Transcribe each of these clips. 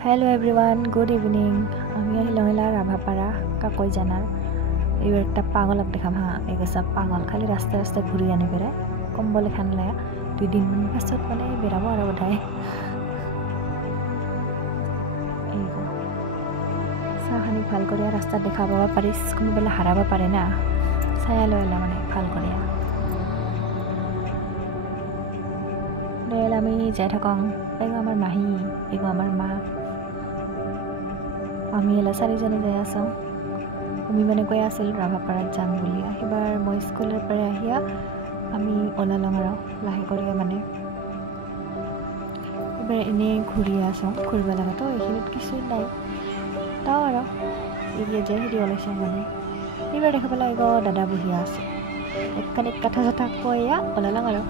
Hello everyone, good evening. আমি আহিলা রাভাপাড়া কাকই জানার এবার একটা পাগলক দেখাম হ্যাঁ এগেসা পাগল খালি রাস্তা রাস্তা ঘুরি আনি বেড়ায় কম্বল এখান লায়া 2 দিন পাছত মানে বেড়াবো আর বোধহয় চাহখানি ভাল করে রাস্তা দেখা পাবা পারিস কোনো বেলা হারাব পারে না ছায়া লইলা মানে ভাল করে লইলা আমি যাই থাকং এগো আমার মাহী এগো আমার মা আমি এলা চাৰিজনী যাই আছোঁ আমি মানে কৈ আছিল ৰাভাপাৰাত যাম বুলি এইবাৰ মই স্কুলৰ পৰা আহিয়া আমি ওলালং আৰু লাহে কৰি মানে এইবাৰ এনেই ঘূৰি আছোঁ ঘূৰিব লগাতো এইখিনিত কিছু নাই তাও আৰু এৰিয়া যাই হেৰি ওলাইছোঁ মানে এইবাৰ দেখা পেলাই এগো দাদা বহি আছে একখানিক কথা চথা কৈয়া ওলালং আৰু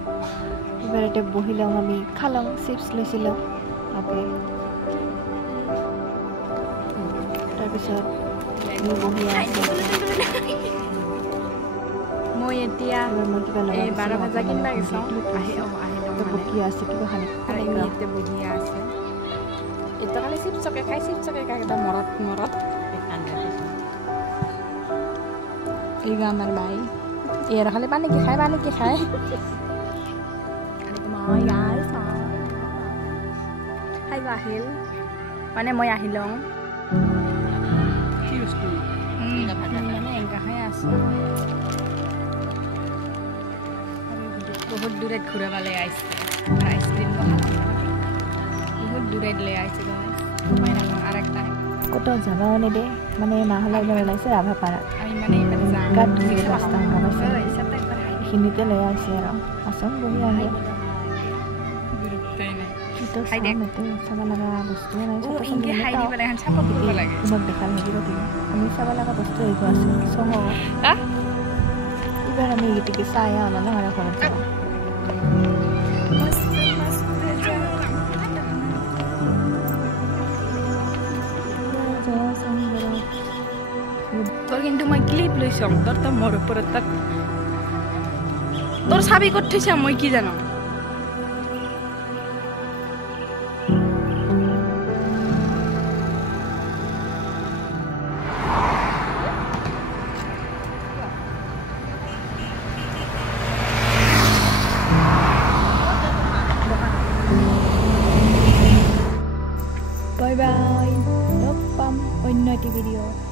এইবাৰ এতিয়া বহি লওঁ আমি খালং চিপছ লৈছিলোঁ তাতে তাৰপিছত বহি আছে মই এতিয়া এই 12 বজা কিনবা গৈছোঁ বকি আছে কিবা খালি ইয়াতে বহি আছে এটা খালি চিপছকে খাই এটা মৰত এইগা আমাৰ বাই এর খালি পানী কি খায় মই খাই আহিল মানে মই আহিলং বহুত দূৰত ঘূৰাবলৈ আহিছে আইচক্ৰীম বহুত দূৰত লৈ আহিছে আৰু একটা কত যাবাও নেদে মানে মাহলা ওলাইছে ৰাভাপাৰাত আমি মানে গাত ধুই ৰাস্তা গমাইছে এইখিনিতে লৈ আহিছে আৰু আচোন বহি আহে চাব লগা বস্তুৱে নাই তোমাক দেখাল নিদিব কিবা আমি চাব লগা বস্তু আহিব আছে চং এইবাৰ আমি এইগিটিকে চাই ওলালো আৰু ঘৰত যাব তোর কিন্তু মই ক্লিপ লৈছম তোর তো মোর উপরে তোর চাবি কত থৈছা মই কি জানো বাই বাই লগ পাম অন্য এটি ভিডিঅ'